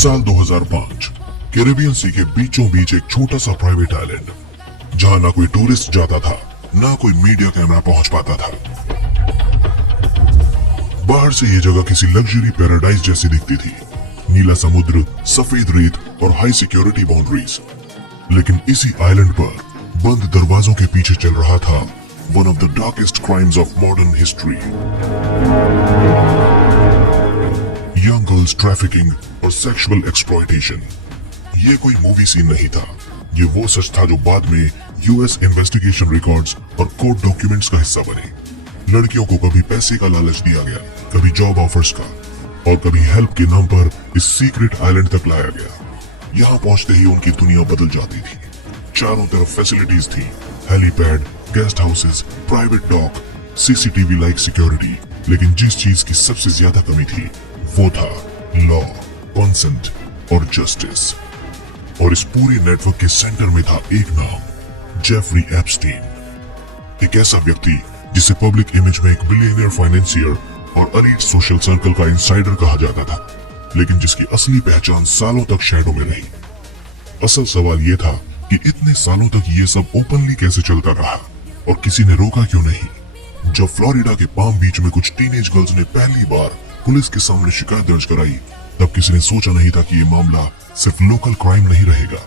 साल 2005 Caribbean sea के बीचों बीच एक छोटा सा प्राइवेट आइलैंड, जहां ना कोई टूरिस्ट जाता था, ना कोई मीडिया कैमरा पहुंच पाता था। बाहर से ये जगह किसी लग्जरी पैराडाइज जैसी दिखती थी, नीला समुद्र, सफेद रेत और हाई सिक्योरिटी बाउंड्रीज। लेकिन इसी आइलैंड पर बंद दरवाजों के पीछे चल रहा था one of the darkest crimes of modern history. Young girls trafficking और सेक्सुअल एक्सप्लॉयटेशन। ये कोई मूवी सीन नहीं था, ये वो सच था जो बाद में यूएस इन्वेस्टिगेशन रिकॉर्ड्स और कोर्ट डॉक्यूमेंट्स का हिस्सा बने। लड़कियों को कभी पैसे का लालच दिया गया, कभी जॉब ऑफर्स का, और कभी हेल्प के नाम पर इस सीक्रेट आइलैंड तक लाया गया। यहाँ पहुंचते ही उनकी दुनिया बदल जाती थी। चारों तरफ फैसिलिटीज थी, helipad, guest houses, private dock, CCTV like security. लेकिन जिस चीज की सबसे ज्यादा कमी थी वो था लॉ, कंसेंट और जस्टिस। और इस पूरे नेटवर्क के सेंटर में था एक नाम, जेफरी एप्स्टीन। एक ऐसा व्यक्ति जिसे पब्लिक इमेज में एक बिलियनियर फाइनेंसियर और एलीट सोशल सर्कल का इनसाइडर कहा जाता था, लेकिन जिसकी असली पहचान सालों तक शैडो में रही। असल सवाल यह था कि इतने सालों तक ये सब ओपनली कैसे चलता रहा और किसी ने रोका क्यों नहीं। जब फ्लोरिडा के पाम बीच में कुछ टीनेज गर्ल्स ने पहली बार पुलिस के सामने शिकायत दर्ज कराई, तब किसी ने सोचा नहीं था कि ये मामला सिर्फ लोकल क्राइम नहीं रहेगा।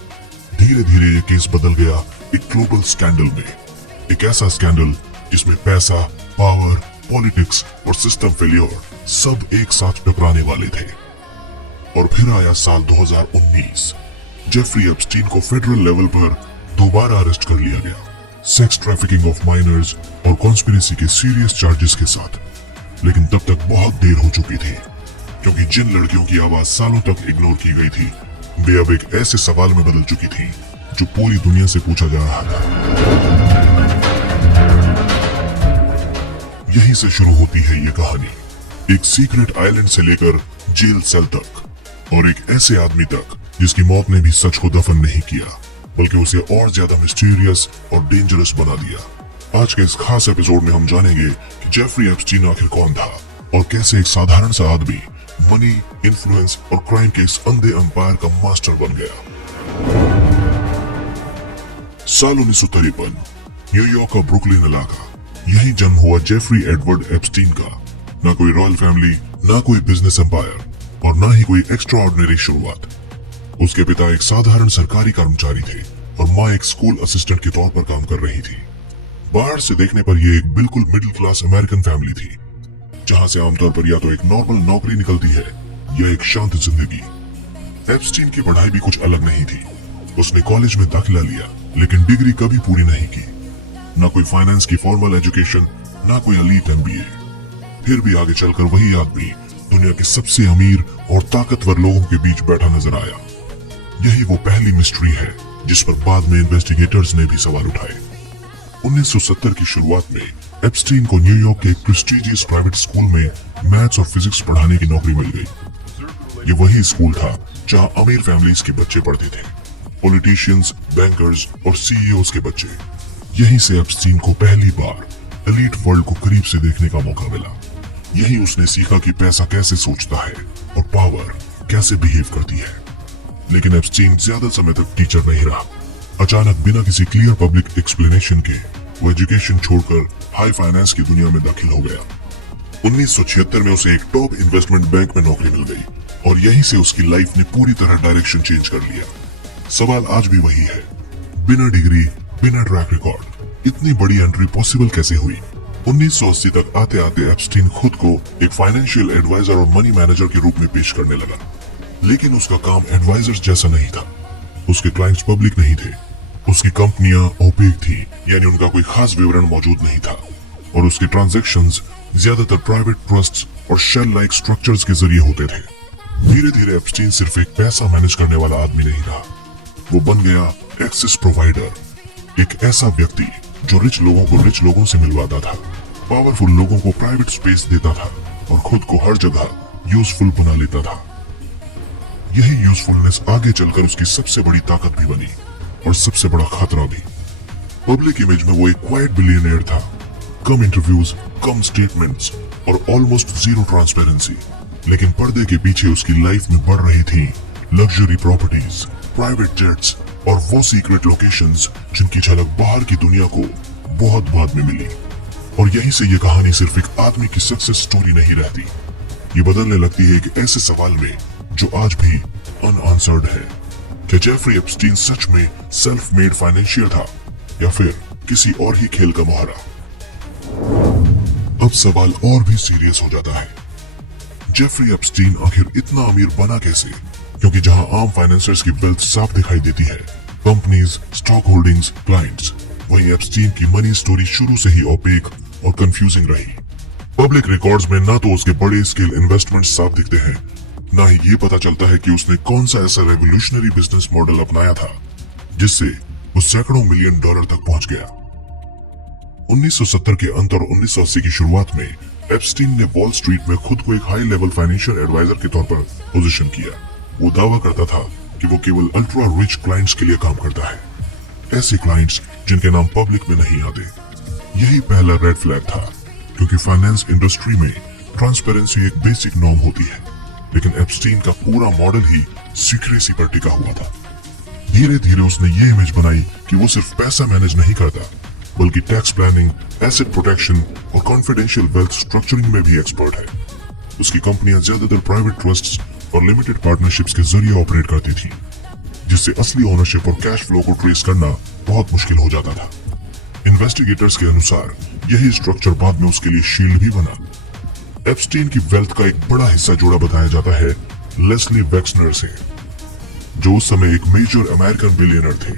धीरे धीरे ये केस बदल गया एक ग्लोबल स्कैंडल में। एक ऐसा स्कैंडल जिसमें पैसा, पावर, पॉलिटिक्स और सिस्टम फेलियर सब एक साथ टकराने वाले थे। और फिर आया साल 2019। जेफरी एप्स्टीन को फेडरल लेवल पर दोबारा अरेस्ट कर लिया गया, सेक्स ट्रैफिकिंग ऑफ माइनर्स और कॉन्स्पिरेसी के सीरियस चार्जेस के साथ। लेकिन तब तक बहुत देर हो चुकी थी, क्योंकि जिन लड़कियों की आवाज सालों तक इग्नोर की गई थी, वे अब एक ऐसे सवाल में बदल चुकी थी जो पूरी दुनिया से पूछा जा रहा था। यहीं से शुरू होती है ये कहानी, एक सीक्रेट आइलैंड से लेकर जेल सेल तक, और एक ऐसे आदमी तक जिसकी मौत ने भी सच को दफन नहीं किया, बल्कि उसे और ज्यादा मिस्टीरियस और डेंजरस बना दिया। आज के इस खास एपिसोड में हम जानेंगे कि जेफरी एप्स्टीन आखिर कौन था और कैसे एक साधारण सा आदमी मनी, इन्फ्लुएंस और क्राइम के इस अंधे एम्पायर का मास्टर बन गया। साल 1953, न्यूयॉर्क का ब्रुकलिन इलाका, यही जन्म हुआ जेफरी एडवर्ड एप्स्टीन का। ना कोई रॉयल फैमिली, ना कोई बिजनेस एम्पायर और ना ही कोई एक्स्ट्राऑर्डिनरी शुरुआत। उसके पिता एक साधारण सरकारी कर्मचारी थे और माँ एक स्कूल असिस्टेंट के तौर पर काम कर रही थी। बाहर से देखने पर यह एक बिल्कुल मिडिल क्लास अमेरिकन फैमिली थी, जहां से आमतौर पर या तो एक नॉर्मल नौकरी निकलती है या एक शांत जिंदगी। एप्स्टीन की पढ़ाई भी कुछ अलग नहीं थी। उसने कॉलेज में दाखिला लिया, लेकिन डिग्री कभी पूरी नहीं की। ना कोई फाइनेंस की फॉर्मल एजुकेशन, ना कोई एलीट एमबीए। फिर भी आगे चलकर वही आदमी दुनिया के सबसे अमीर और ताकतवर लोगों के बीच बैठा नजर आया। यही वो पहली मिस्ट्री है जिस पर बाद में इन्वेस्टिगेटर्स ने भी सवाल उठाए। 1970 की शुरुआत में एप्स्टीन को न्यूयॉर्क के एक प्रेस्टीजियस प्राइवेट स्कूल में मैथ्स और फिजिक्स पढ़ाने की नौकरी मिल गई। ये वही स्कूल था जहां अमीर फैमिलीज के बच्चे पढ़ते थे, पॉलिटिशियंस, बैंकर्स और सीईओज के बच्चे। यहीं से एप्स्टीन को पहली बार एलीट वर्ल्ड को करीब से देखने का मौका मिला। यही उसने सीखा कि पैसा कैसे सोचता है और पावर कैसे बिहेव करती है। लेकिन एप्स्टीन ज्यादा समय तक टीचर नहीं रहा। अचानक बिना किसी क्लियर पब्लिक एक्सप्लेनेशन के वो एजुकेशन छोड़कर हाई फाइनेंस की दुनिया में दाखिल हो गया। 1976 में उसे एक टॉप इन्वेस्टमेंट बैंक में नौकरी मिल गई और यहीं से उसकी लाइफ ने पूरी तरह डायरेक्शन चेंज कर लिया। सवाल आज भी वही है, बिना डिग्री, बिना ट्रैक रिकॉर्ड इतनी बड़ी एंट्री पॉसिबल कैसे हुई? 1980 तक आते आते एप्स्टीन खुद को एक फाइनेंशियल एडवाइजर और मनी मैनेजर के रूप में पेश करने लगा। लेकिन उसका काम एडवाइजर जैसा नहीं था। उसके क्लाइंट्स पब्लिक नहीं थे, उसकी कंपनियां ओपेक थी, यानी उनका कोई खास विवरण मौजूद नहीं था, और उसके ट्रांजैक्शंस ज्यादातर प्राइवेट ट्रस्ट्स और शेल लाइक स्ट्रक्चर्स के जरिए होते थे। धीरे धीरे एप्स्टीन सिर्फ एक पैसा मैनेज करने वाला आदमी नहीं रहा, वो बन गया एक्सेस प्रोवाइडर, एक ऐसा व्यक्ति जो रिच लोगों को रिच लोगों से मिलवाता था, पावरफुल लोगों को प्राइवेट स्पेस देता था और खुद को हर जगह यूजफुल बना लेता था। यही यूजफुलनेस आगे चलकर उसकी सबसे बड़ी ताकत भी बनी और सबसे बड़ा खतरा भी। पब्लिक इमेज में वो एक क्वाइट बिलियनियर था, कम इंटरव्यूज, कम स्टेटमेंट्स और ऑलमोस्ट जीरो ट्रांसपेरेंसी। लेकिन पर्दे के पीछे उसकी लाइफ में बढ़ रही थी लग्जरी प्रॉपर्टीज, प्राइवेट जेट्स और वो सीक्रेट लोकेशंस जिनकी झलक बाहर की दुनिया को बहुत बाद में मिली। और यहीं से ये कहानी सिर्फ एक आदमी की सक्सेस स्टोरी नहीं रहती, ये बदलने लगती है एक ऐसे सवाल में जो आज भी अनआंसर्ड है। क्या जेफरी एप्स्टीन सच में सेल्फ मेड फाइनेंशियर था या फिर किसी और ही खेल का मुहारा? अब सवाल और भी सीरियस हो जाता है। जेफरी एप्स्टीन आखिर इतना अमीर बना कैसे? क्योंकि जहां आम फाइनेंसर्स की वेल्थ साफ दिखाई देती है, कंपनीज, स्टॉक होल्डिंग्स, क्लाइंट्स, वहीं एप्स्टीन की मनी स्टोरी शुरू से ही ओपेक और कंफ्यूजिंग रही। पब्लिक रिकॉर्ड्स में ना तो उसके बड़े स्केल इन्वेस्टमेंट साफ दिखते हैं, ना ही ये पता चलता है कि उसने कौन सा ऐसा रेवोल्यूशनरी बिजनेस मॉडल अपनाया था जिससे वो सैकड़ों मिलियन डॉलर तक पहुंच गया। 1970 के अंत और 1980 की शुरुआत में एप्स्टीन ने वॉल स्ट्रीट में खुद को एक हाई लेवल फाइनेंशियल एडवाइजर के तौर पर पोजीशन किया। वो दावा करता था कि वो केवल अल्ट्रा रिच क्लाइंट्स के लिए काम करता है, ऐसे क्लाइंट्स जिनके नाम पब्लिक में नहीं आते। यही पहला रेड फ्लैग था, क्योंकि फाइनेंस इंडस्ट्री में ट्रांसपेरेंसी एक बेसिक नॉर्म होती है, लेकिन एप्स्टीन का पूरा मॉडल ही सीक्रेसी पर टिका हुआ था। धीरे धीरे उसने ये इमेज बनाई कि वो सिर्फ पैसा मैनेज नहीं करता, बल्कि टैक्स प्लानिंग, एसेट प्रोटेक्शन और कॉन्फिडेंशियल वेल्थ स्ट्रक्चरिंग में भी एक्सपर्ट है। उसकी कंपनियां ज्यादातर प्राइवेट ट्रस्ट्स और लिमिटेड पार्टनरशिप्स के जरिए ऑपरेट करती थी, जिससे असली ओनरशिप और कैश फ्लो को ट्रेस करना बहुत मुश्किल हो जाता था। इन्वेस्टिगेटर्स के अनुसार यही स्ट्रक्चर बाद में उसके लिए शील्ड भी बना। एप्स्टीन की वेल्थ का एक बड़ा हिस्सा जोड़ा बताया जाता है लेस्ली वेक्सनर से, जो उस समय एक मेजर अमेरिकन बिलियनर थे।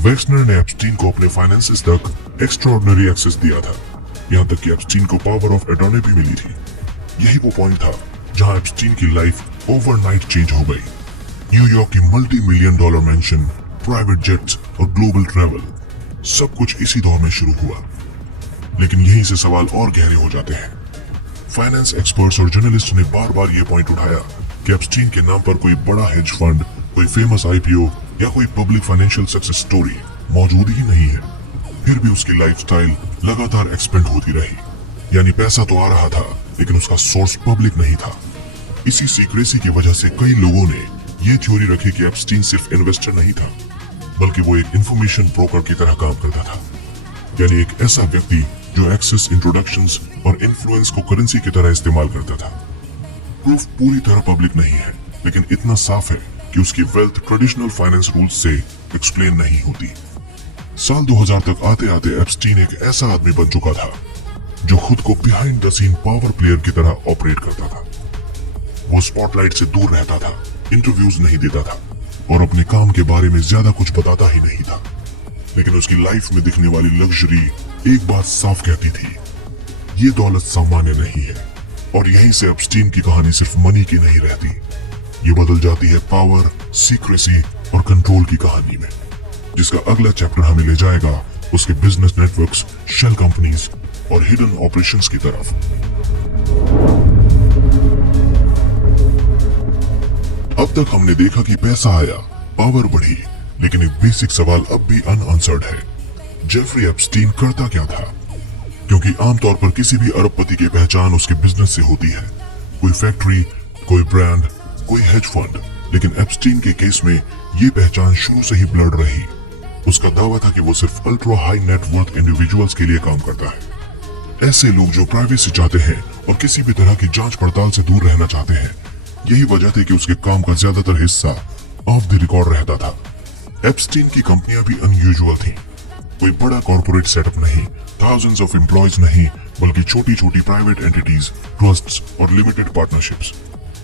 वेक्सनर ने एप्स्टीन को अपने फाइनेंसेस तक एक्स्ट्राऑर्डिनरी एक्सेस दिया था, यहाँ तक कि एप्स्टीन को पावर ऑफ अटॉर्नी भी मिली थी। यही वो पॉइंट था जहां एप्स्टीन की लाइफ ओवरनाइट चेंज हो गई। न्यूयॉर्क की multi million dollar mention, private jets और ग्लोबल ट्रैवल, सब कुछ इसी दौर में शुरू हुआ। लेकिन यहीं से सवाल और गहरे हो जाते हैं। फाइनेंस एक्सपर्ट्स और जर्नलिस्ट ने बार बार ये पॉइंट उठाया कि एप्स्टीन के नाम पर कोई बड़ा हेज फंड, कोई फेमस आईपीओ या कोई पब्लिक फाइनेंशियल सक्सेस स्टोरी मौजूद ही नहीं है। फिर भी उसकी लाइफस्टाइल लगातार एक्सपेंड होती रही, यानी पैसा तो आ रहा था लेकिन उसका सोर्स पब्लिक नहीं था। इसी सीक्रेसी की वजह से कई लोगों ने ये थ्योरी रखी कि एप्स्टीन सिर्फ इन्वेस्टर नहीं था, बल्कि वो एक इंफॉर्मेशन ब्रोकर की तरह काम करता था, यानी एक ऐसा व्यक्ति जो एक्सेस, इंट्रोडक्शंस और इन्फ्लुएंस को करेंसी की तरह इस्तेमाल करता था। प्रूफ पूरी तरह पब्लिक नहीं है, लेकिन इतना साफ है कि उसकी वेल्थ ट्रेडिशनल फाइनेंस रूल्स से एक्सप्लेन नहीं होती। साल 2000 तक आते आते एप्स्टीन एक ऐसा आदमी बन चुका था जो खुद को behind the scene power player की तरह ऑपरेट करता था। वो स्पॉटलाइट से दूर रहता था, इंटरव्यूज नहीं देता था और अपने काम के बारे में ज्यादा कुछ बताता ही नहीं था। लेकिन उसकी लाइफ में दिखने वाली लग्जरी एक बात साफ कहती थी, ये दौलत सामान्य नहीं है। और यहीं से एप्स्टीन की कहानी सिर्फ मनी की नहीं रहती, ये बदल जाती है पावर, सीक्रेसी और कंट्रोल की कहानी में, जिसका अगला चैप्टर हमें ले जाएगा उसके बिजनेस नेटवर्क्स, शेल कंपनीज और हिडन ऑपरेशंस की तरफ। अब तक हमने देखा कि पैसा आया, पावर बढ़ी, लेकिन एक बेसिक सवाल अब भी अनआंसर्ड है। जेफरी एप्स्टीन करता क्या था? क्योंकि आमतौर पर किसी भी अरबपति की पहचान उसके बिजनेस से होती है, कोई फैक्ट्री, कोई ब्रांड, कोई हेज फंड। लेकिन एप्स्टीन के केस में ये पहचान शुरू से ही ब्लर्ड रही। उसका दावा था कि वो सिर्फ अल्ट्रा हाई नेटवर्थ इंडिविजुअल्स के लिए काम करता है, ऐसे लोग जो प्राइवेसी चाहते हैं और किसी भी तरह की जांच पड़ताल से दूर रहना चाहते हैं। यही वजह थी कि उसके काम का ज्यादातर हिस्सा ऑफ द रिकॉर्ड रहता था। एप्स्टीन की कंपनियां भी अनयूजुअल थीं। कोई बड़ा कॉर्पोरेट सेटअप नहीं, थाउजेंड्स ऑफ एम्प्लॉयज नहीं, बल्कि छोटी छोटी प्राइवेट एंटिटीज, ट्रस्ट्स और लिमिटेड पार्टनरशिप्स।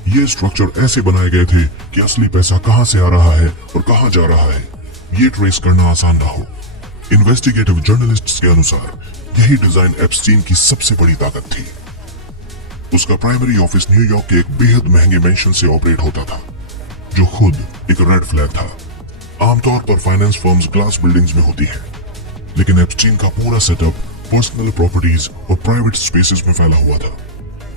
ये स्ट्रक्चर ऐसे बनाए गए थे कि असली पैसा कहां से आ रहा है और कहां जा रहा है, ये ट्रेस करना आसान ना हो। इन्वेस्टिगेटिव जर्नलिस्ट्स के अनुसार यही डिजाइन एप्स्टीन की सबसे बड़ी ताकत थी। उसका प्राइमरी ऑफिस न्यूयॉर्क के एक बेहद महंगे मेंशन से ऑपरेट होता था, जो खुद एक रेड फ्लैग था। आमतौर पर फाइनेंस फर्म्स ग्लास बिल्डिंग्स में होती है, लेकिन एप्स्टीन का पूरा सेटअप पर्सनल प्रॉपर्टीज और प्राइवेट स्पेसेस में फैला हुआ था।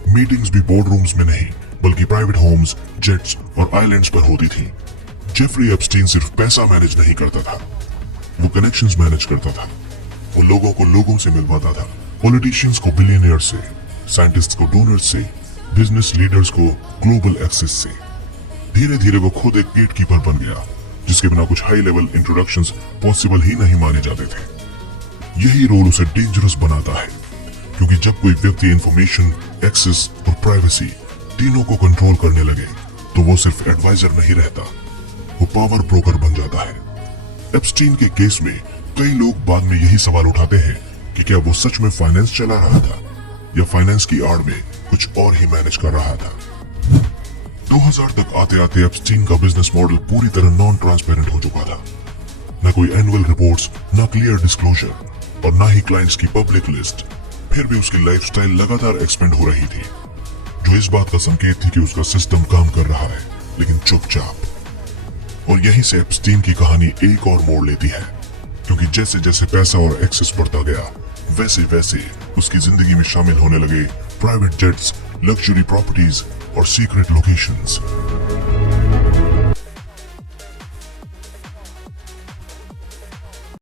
मीटिंग्स भी बोर्ड रूम्स में नहीं, बल्कि प्राइवेट होम्स, जेट्स और आइलैंड्स पर होती थी। जेफरी एप्स्टीन सिर्फ पैसा मैनेज नहीं करता था, वो कनेक्शंस मैनेज करता था। वो लोगों को लोगों से मिलवाता था, पॉलिटिशियंस को बिलियनियर से, साइंटिस्ट को डोनर्स से, बिजनेस लीडर्स को ग्लोबल एक्सेस से। धीरे धीरे वो खुद एक गेट कीपर बन गया, जिसके बिना कुछ हाई लेवल इंट्रोडक्शंस पॉसिबल ही नहीं माने जाते थे। यही रोल उसे डेंजरस बनाता है, क्योंकि जब कोई व्यक्ति इंफॉर्मेशन, एक्सेस और प्राइवेसी तीनों को कंट्रोल करने लगे तो वो सिर्फ एडवाइजर नहीं रहता, वो पावर ब्रोकर बन जाता है। एप्स्टीन के केस में कई लोग बाद में यही सवाल उठाते हैं कि क्या वो सच में फाइनेंस चला रहा था या फाइनेंस की आड़ में कुछ और ही मैनेज कर रहा था। 2000 तक आते आते एप्स्टीन का बिजनेस मॉडल पूरी तरह नॉन ट्रांसपेरेंट हो चुका था। न कोई एनुअल रिपोर्ट्स, न क्लियर डिस्क्लोजर और न ही क्लाइंट्स की पब्लिक लिस्ट। फिर भी उसकी लाइफस्टाइल लगातार एक्सपेंड हो रही थी, जो इस बात का संकेत थी कि उसका सिस्टम काम कर रहा है, लेकिन चुपचाप। और यहीं से एप्स्टीन की कहानी एक और मोड़ लेती है, क्योंकि जैसे जैसे पैसा और एक्सेस बढ़ता गया, वैसे वैसे उसकी जिंदगी में शामिल होने लगे प्राइवेट जेट्स, लग्जरी प्रॉपर्टीज और सीक्रेट लोकेशंस।